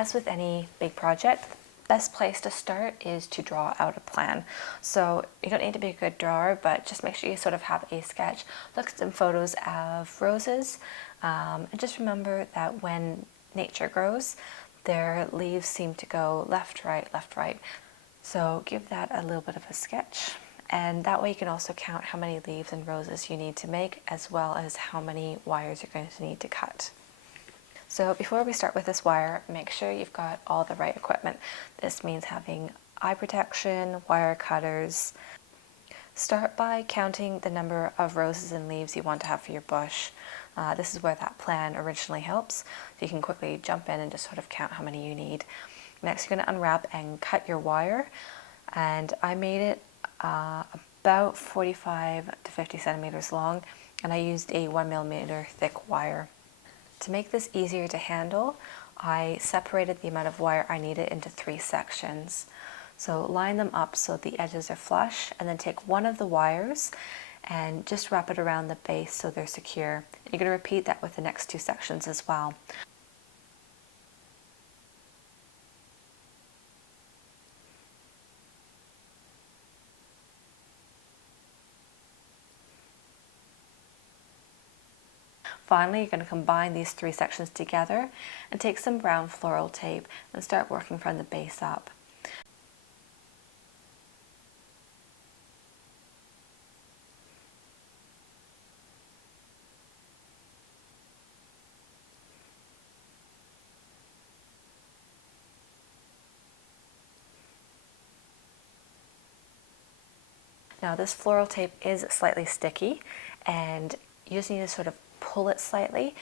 as with any big project, best place to start is to draw out a plan. So you don't need to be a good drawer, but just make sure you sort of have a sketch. Look at some photos of roses, and just remember that when nature grows, their leaves seem to go left, right, left, right. So give that a little bit of a sketch, and that way you can also count how many leaves and roses you need to make, as well as how many wires you're going to need to cut. So before we start with this wire, make sure you've got all the right equipment. This means having eye protection, wire cutters. Start by counting the number of roses and leaves you want to have for your bush. This is where that plan originally helps. So you can quickly jump in and just sort of count how many you need. Next, you're going to unwrap and cut your wire. And I made it about 45 to 50 centimeters long, and I used a 1mm thick wire. To make this easier to handle, I separated the amount of wire I needed into 3 sections. So line them up so the edges are flush, and then take one of the wires and just wrap it around the base so they're secure. You're going to repeat that with the next 2 sections as well. Finally, you're going to combine these 3 sections together and take some brown floral tape and start working from the base up. Now this floral tape is slightly sticky, and you just need to sort of pull it slightly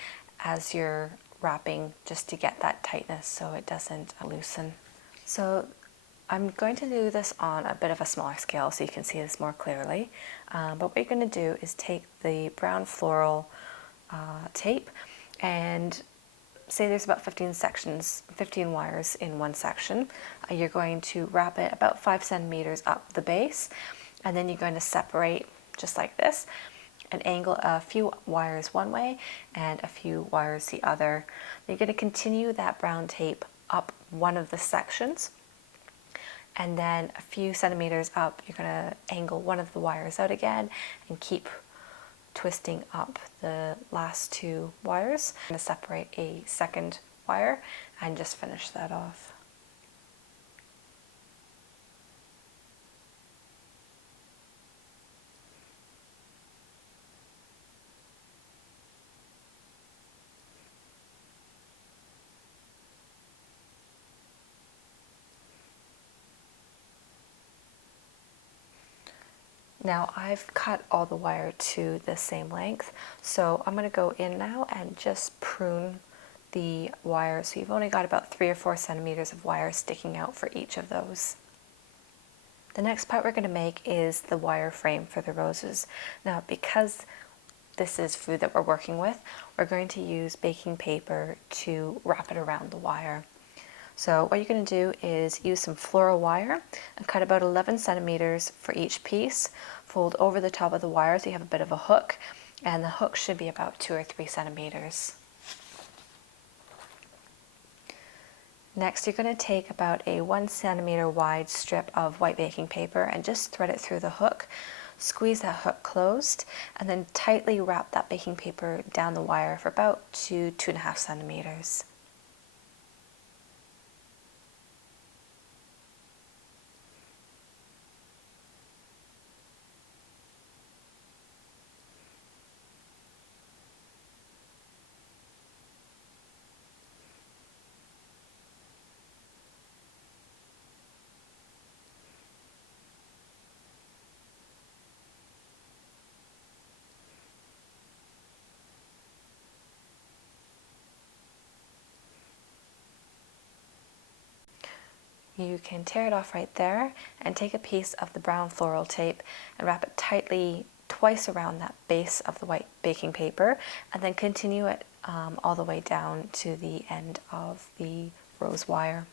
as you're wrapping just to get that tightness so it doesn't loosen. So I'm going to do this on a bit of a smaller scale so you can see this more clearly. But what you're going to do is take the brown floral tape, and say there's about 15 wires in one section. You're going to wrap it about 5 centimeters up the base, and then you're going to separate just like this and angle a few wires one way and a few wires the other. You're going to continue that brown tape up one of the sections, and then a few centimeters up you're going to angle one of the wires out again and keep twisting up the last 2 wires. I'm going to separate a second wire and just finish that off. Now I've cut all the wire to the same length, so I'm going to go in now and just prune the wire, so you've only got about 3 or 4 centimeters of wire sticking out for each of those. The next part we're going to make is the wire frame for the roses. Now because this is food that we're working with, we're going to use baking paper to wrap it around the wire. So what you're going to do is use some floral wire and cut about 11 centimeters for each piece. Fold over the top of the wire so you have a bit of a hook, and the hook should be about 2 or 3 centimeters. Next, you're going to take about a 1 centimeter wide strip of white baking paper and just thread it through the hook. Squeeze that hook closed, and then tightly wrap that baking paper down the wire for about 2–2.5 centimeters. You can tear it off right there and take a piece of the brown floral tape and wrap it tightly twice around that base of the white baking paper, and then continue it all the way down to the end of the rose wire.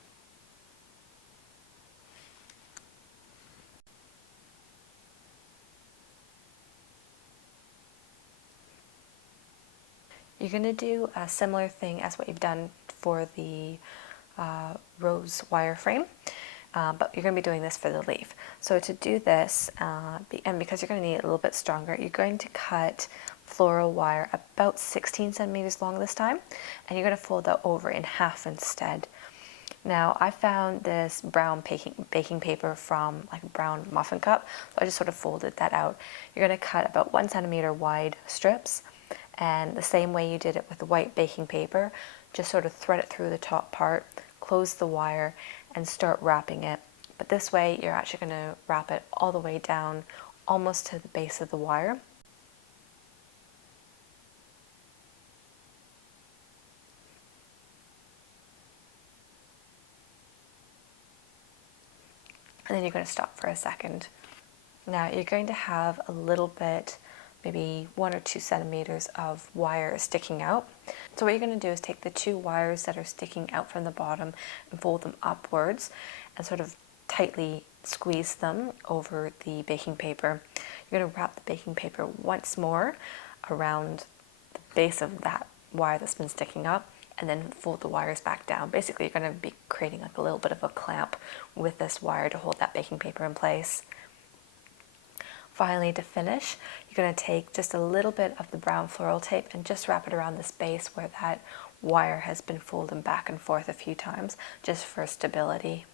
You're going to do a similar thing as what you've done for the rose wire frame. But you're going to be doing this for the leaf. So to do this, and because you're going to need it a little bit stronger, you're going to cut floral wire about 16 centimeters long this time, and you're going to fold that over in half instead. Now I found this brown baking paper from like a brown muffin cup, so I just sort of folded that out. You're going to cut about 1 centimeter wide strips, and the same way you did it with the white baking paper, just sort of thread it through the top part, close the wire, and start wrapping it. But this way you're actually going to wrap it all the way down, almost to the base of the wire. And then you're going to stop for a second. Now you're going to have a little bit, maybe 1 or 2 centimeters of wire sticking out. So what you're going to do is take the 2 wires that are sticking out from the bottom and fold them upwards and sort of tightly squeeze them over the baking paper. You're going to wrap the baking paper once more around the base of that wire that's been sticking up, and then fold the wires back down. Basically, you're going to be creating like a little bit of a clamp with this wire to hold that baking paper in place. Finally, to finish, you're going to take just a little bit of the brown floral tape and just wrap it around the space where that wire has been folded back and forth a few times, just for stability.